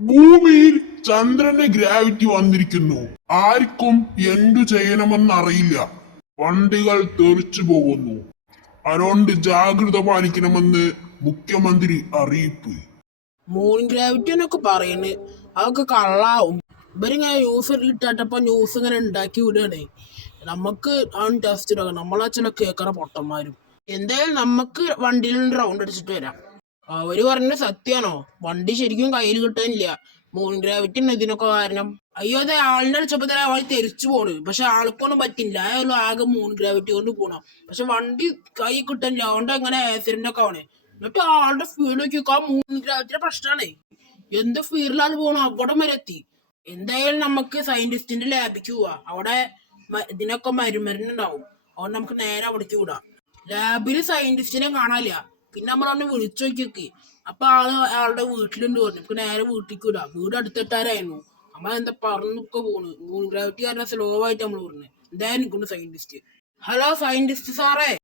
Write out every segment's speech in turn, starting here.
ഭൂമിയിൽ ചന്ദ്രന്റെ ഗ്രാവിറ്റി വന്നിരിക്കുന്നു. ആർക്കും എന്തു ചെയ്യണമെന്നറിയില്ല. വണ്ടികൾ തെറിച്ചു പോകുന്നു. അതുകൊണ്ട് ജാഗ്രത പാലിക്കണമെന്ന് മുഖ്യമന്ത്രി അറിയിപ്പ്. മൂൺ ഗ്രാവിറ്റി എന്നൊക്കെ പറയുന്നത് അതൊക്കെ കള്ളാവും. ഇവരിങ്ങനെ ന്യൂസ് കിട്ടാട്ടപ്പോ ന്യൂസ് ഇങ്ങനെ ഉണ്ടാക്കി വിടുകയാണേ. നമുക്ക് ആണ് ടെസ്റ്റ് ഇടാം. നമ്മളാ ചില കേക്കറ പൊട്ടന്മാരും. എന്തായാലും നമുക്ക് വണ്ടിയിൽ റൗണ്ട് അടിച്ചിട്ട് വരാം. അവര് പറഞ്ഞത് സത്യാണോ? വണ്ടി ശരിക്കും കയ്യിൽ കിട്ടാനില്ല. മൂൺ ഗ്രാവിറ്റി ഉണ്ട് ഇതിനൊക്കെ കാരണം. അയ്യോ അതെ, ആളിനെ അടിച്ചപ്പോ തന്നെ ആൾ തെറിച്ചു പോണ്. പക്ഷെ ആൾക്കൊന്നും പറ്റില്ല. അയാൾ ആകെ മൂൺ ഗ്രാവിറ്റി കൊണ്ട് പോണം. പക്ഷെ വണ്ടി കൈ കിട്ടാനില്ല. അതുകൊണ്ട് അങ്ങനെ ആക്സിഡന്റ് ഒക്കെ ആണ്. എന്നിട്ട് ആളുടെ സ്പീഡ് നോക്കിയൊക്കെ ആ മൂൺ ഗ്രാവിറ്റിയുടെ പ്രശ്നമാണേ. എന്ത് സ്പീഡിലാണ് പോകണം, അവിടെ വരെ എത്തി. എന്തായാലും നമുക്ക് സയന്റിസ്റ്റിന്റെ ലാബിക്ക് പോവാ. അവിടെ ഇതിനൊക്കെ മരുന്നുണ്ടാവും. അതുകൊണ്ട് നമുക്ക് നേരെ അവിടേക്ക് വിടാം. ലാബില് സയന്റിസ്റ്റിനെ കാണാനില്ല. പിന്നെ നമ്മളൊന്ന് വിളിച്ചു നോക്കി. അപ്പൊ ആളുടെ വീട്ടിലുണ്ട് പറഞ്ഞു. നമുക്ക് നേരെ വീട്ടിലേക്ക് വിടാം. വീട് അടുത്തിട്ടാരായിരുന്നു. നമ്മളെന്താ പറഞ്ഞൊക്കെ പോണ്. മൂൺ ഗ്രാവിറ്റി കാരണം സ്ലോ ആയിട്ട് നമ്മൾ പറഞ്ഞു. എന്തായാലും നിൽക്കുന്നു സയന്റിസ്റ്റ്. ഹലോ സയന്റിസ്റ്റ് സാറേ.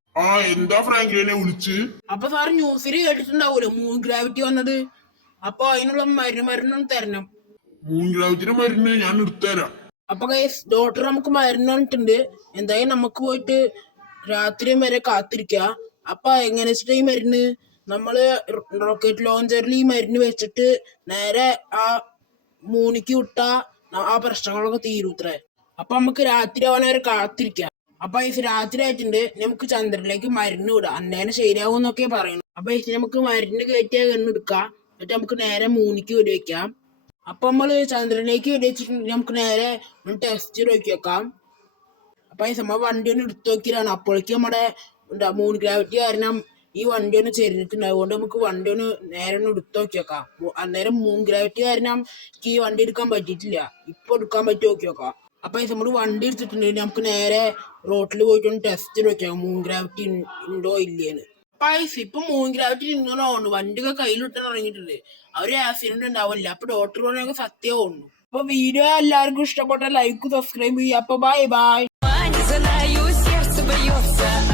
എന്താ ഫ്രാങ്ക്ലിനെ വിളിച്ച്? അപ്പൊ സാറ് ന്യൂസിൽ കേട്ടിട്ടുണ്ടാവൂലോ മൂൺ ഗ്രാവിറ്റി വന്നത്. അപ്പൊ അതിനുള്ള മരുന്നൊന്നും തരണം. മൂൺ ഗ്രാവിറ്റിയുടെ മരുന്ന് ഞാൻ എടുത്തുതരാം. അപ്പൊ ഡോക്ടർ നമുക്ക് മരുന്ന് തന്നിട്ടുണ്ട്. എന്തായാലും നമുക്ക് പോയിട്ട് രാത്രി വരെ കാത്തിരിക്ക. അപ്പൊ എങ്ങനെ വെച്ചിട്ട് ഈ മരുന്ന് നമ്മള് റോക്കറ്റ് ലോഞ്ചറിൽ ഈ മരുന്ന് വെച്ചിട്ട് നേരെ ആ മൂണിക്ക് വിട്ടാ ആ പ്രശ്നങ്ങളൊക്കെ തീരൂത്രേ. അപ്പൊ നമുക്ക് രാത്രി ആവാൻ വരെ കാത്തിരിക്കാം. അപ്പൊ ഈ രാത്രി ആയിട്ടുണ്ട്. നമുക്ക് ചന്ദ്രനിലേക്ക് മരുന്ന് വിടാം. അന്നേരം ശരിയാവും എന്നൊക്കെ പറയുന്നു. അപ്പൊ നമുക്ക് മരുന്ന് കയറ്റിയ എടുക്കാം. എന്നിട്ട് നമുക്ക് നേരെ മൂണിക്ക് വെടിവെക്കാം. അപ്പൊ നമ്മള് ചന്ദ്രനിലേക്ക് വെടിവെച്ചിട്ടുണ്ടെങ്കിൽ നമുക്ക് നേരെ ടെസ്റ്റ് നോക്കി വെക്കാം. അപ്പൊ ഈ സമയം വണ്ടി ഒന്ന് എടുത്തു നോക്കിയതാണ്. അപ്പോഴേക്കും നമ്മുടെ മൂൺ ഗ്രാവിറ്റി കാരണം ഈ വണ്ടി ഒന്ന് ചെരിഞ്ഞിട്ടുണ്ട്. അതുകൊണ്ട് നമുക്ക് വണ്ടി ഒന്ന് നേരെ ഒന്ന് എടുത്തു നോക്കി വെക്കാം. അന്നേരം മൂൺ ഗ്രാവിറ്റി കാരണം ഈ വണ്ടി എടുക്കാൻ പറ്റിയിട്ടില്ല. ഇപ്പൊ എടുക്കാൻ പറ്റി നോക്കി വെക്കാം. അപ്പൊ ഈ നമ്മൾ വണ്ടി എടുത്തിട്ടുണ്ടെങ്കിൽ നമുക്ക് നേരെ റോട്ടിൽ പോയിട്ട് ഒന്ന് ടെസ്റ്റ് നോക്കിയാൽ മൂൺ ഗ്രാവിറ്റി ഉണ്ടോ ഇല്ലേന്ന്. പൈസ ഇപ്പൊ മൂൺ ഗ്രാവിറ്റി ഉണ്ടോ? വണ്ടിയൊക്കെ കയ്യിലിട്ടാൻ തുടങ്ങിയിട്ടുണ്ട്. അവര് ആക്സിഡന്റ് ഉണ്ടാവില്ല. അപ്പൊ ഡോക്ടർ പറഞ്ഞ സത്യമാവുന്നു. അപ്പൊ വീഡിയോ എല്ലാവർക്കും ഇഷ്ടപ്പെട്ട ലൈക്ക് സബ്സ്ക്രൈബ് ചെയ്യുക. അപ്പൊ ബൈ ബൈ. Не знаю, сердце бьется.